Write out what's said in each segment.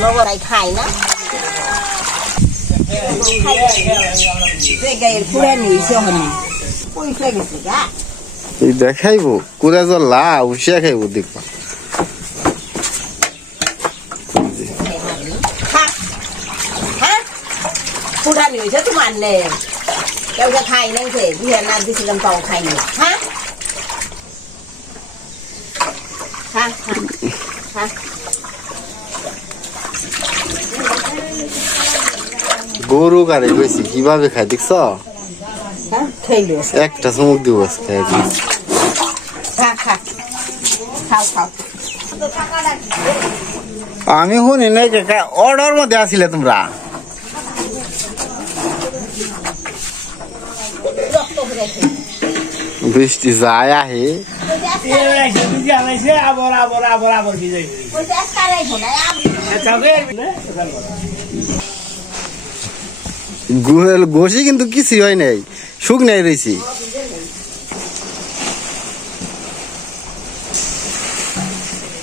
নবরাই খায় না দেখাইবো কুড়া জল লা উঠিয়া খাইবো দেখবা পুরানি হয়েছে তোমার নে কেউ খাই নাই সে বিহার না দিয়েছিলাম তাও খাইনি হ্যাঁ হ্যাঁ হ্যাঁ গরু গাড়ি গেছি কিভাবে খাই দেখছ একটা চমক দিব আমি শুনি নাই অর্ডার মধ্যে আসিলে তোমরা বৃষ্টি যায় আহে গোসি কিন্তু কিছু হয় নাই সুখ নাই রয়েছি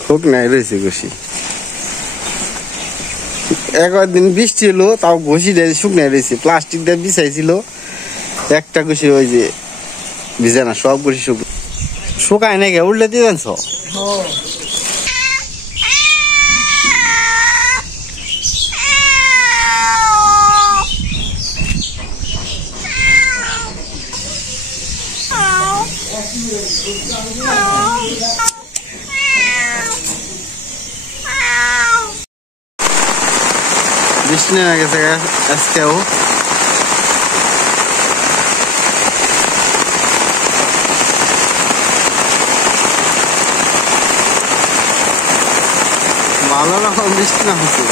সুখ নাই রয়েছে গোসি একদিন বৃষ্টি হলো তাও ঘষি দিয়ে সুখ নাই রয়েছে প্লাস্টিক দিয়ে বিছাইছিল একটা ঘষি ওই যে ভিজে না সব ঘষি শুকায় নাকি উল্টে দিয়ে জানছ বৃষ্টি নেমে গেছে আজকেও ভালো রকম বৃষ্টি না হচ্ছে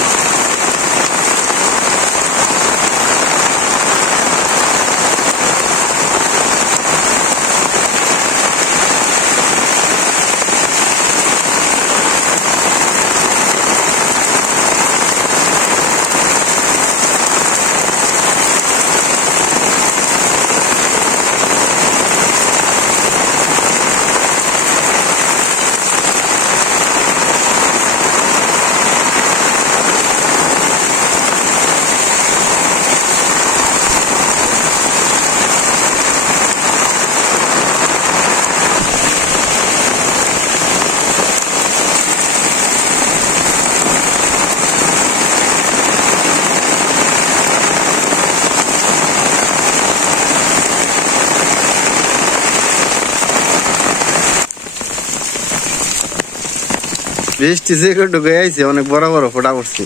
বৃষ্টি যে ঢুকে আইছে অনেক বড় বড় ফোটা পড়ছে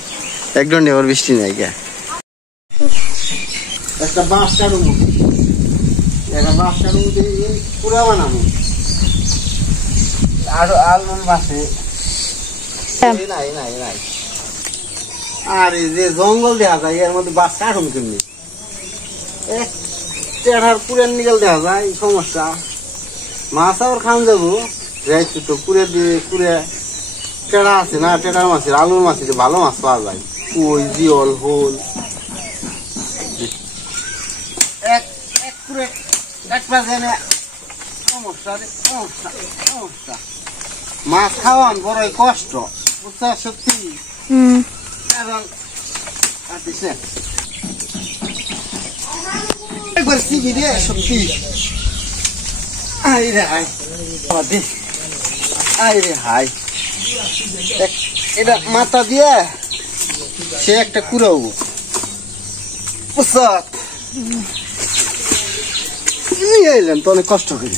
একদম নেবার বৃষ্টি নাই কে একটা বাঁশটা রুমু পুরা বানাবো আর আলম বাসে নাই নাই নাই আর এই যে জঙ্গল দেখা যায় এর মধ্যে বাস কাটুম কেমনি টেরার পুরের নিকাল দেখা যায় সমস্যা মাছ আবার খান যাবো যাইছি তো পুরে দিয়ে পুরে টেরা আছে না টেরার মাছের আলুর মাছের ভালো মাছ পাওয়া যায় কই জিওল হোল মাছ খাওয়ান বড়ই কষ্ট বুঝতে সত্যি একবার সিবি রে সত্যি আই রে হাই আই রে হাই এটা মাথা দিয়ে সে একটা কুড়াও পুষাত নিয়ে এলেন তো অনেক কষ্ট করে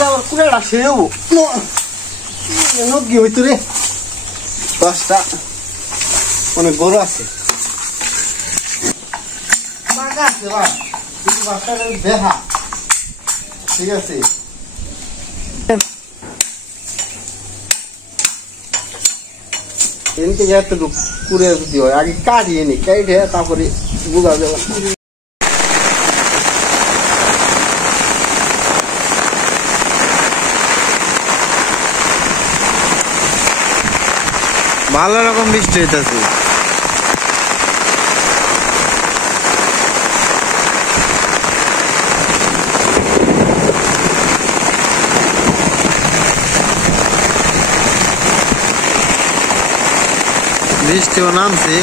আবার কুড়াটা সেও নগ্গি হইতো রে দশটা অনেক গরু আছে বেহা ঠিক আছে এনকে এতটুকু কুড়ে যদি হয় আগে কাটিয়ে নি কাটে তারপরে বুঝা যাবে ভালো রকম বৃষ্টি হইতেছে বৃষ্টিও নামছে,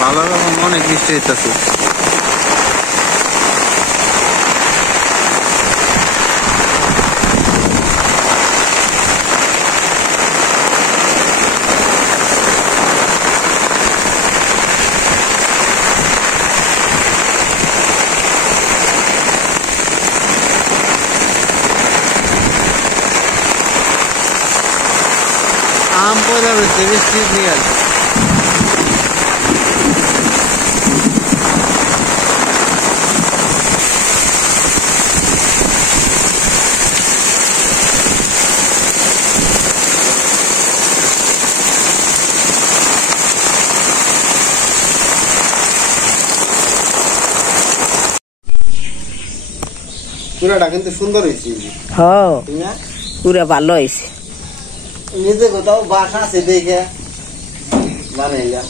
ভালো রকম অনেক বৃষ্টি হইতেছে। আম পড়ে রয়েছে বৃষ্টি নিয়ে। পুরাটা কিন্তু সুন্দর হয়েছে। হ্যাঁ পুরা ভালো হয়েছে। নিজে কোথাও বাসা আছে দেখে বানাইলাম।